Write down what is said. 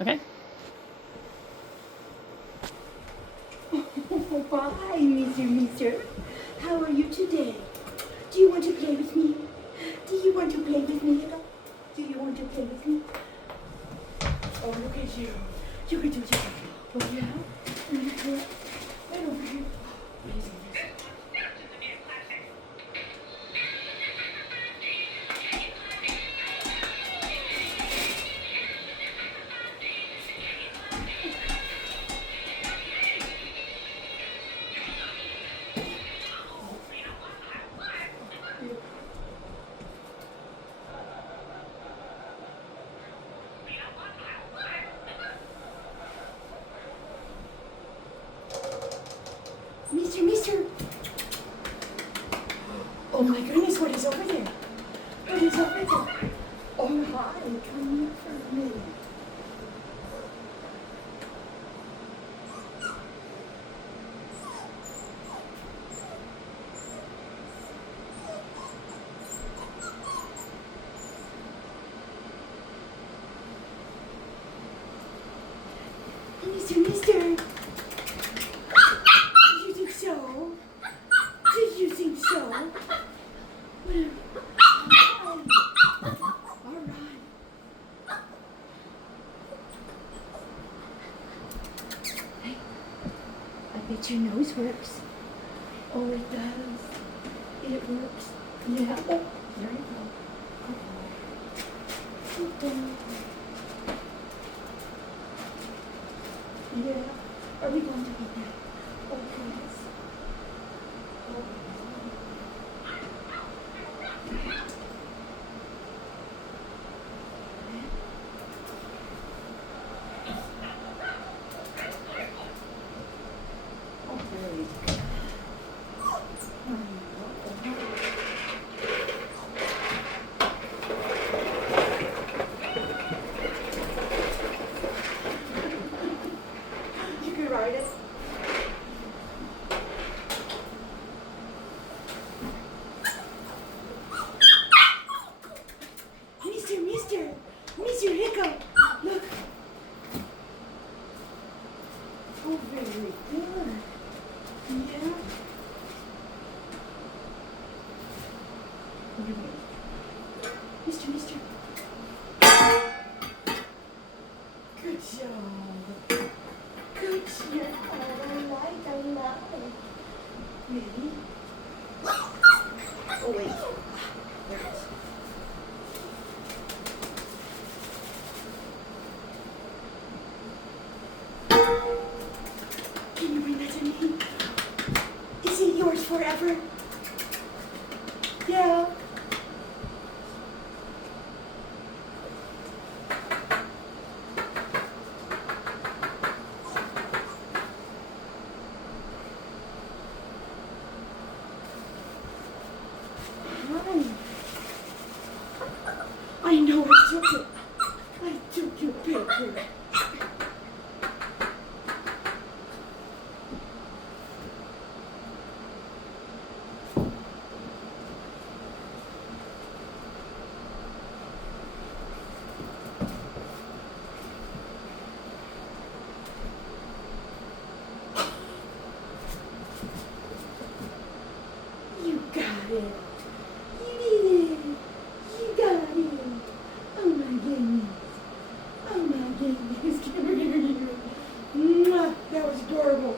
Okay? Oh, hi, Mr. How are you today? Do you want to play with me? Do you want to play with me? Do you want to play with me? Oh, look at you. You can do it. Oh, yeah? Yeah. Right over here. Amazing. Mister. Oh my goodness, what is over there? What is over there? Oh, hi, come here for a minute. Mister. Did you think so? Did you think so? Well, all right. Hey, I bet your nose works. Oh, it does. It works. Yeah. Oh, there you go. Good boy. Yeah. Are we going to be there? Oh, goodness. Oh. Oh, very good. You can ride it. Mr. Hiccup, look. Oh, very good. Yeah. Mister. Good job. Good job. I like. Ready? Oh, wait. There it is. Can you bring that to me? Is it yours forever? Yeah. Fine. I know I took it. I took your picture. You got it. You did it. You got it. Oh my goodness. Oh my goodness. Come here. Mwah. That was adorable.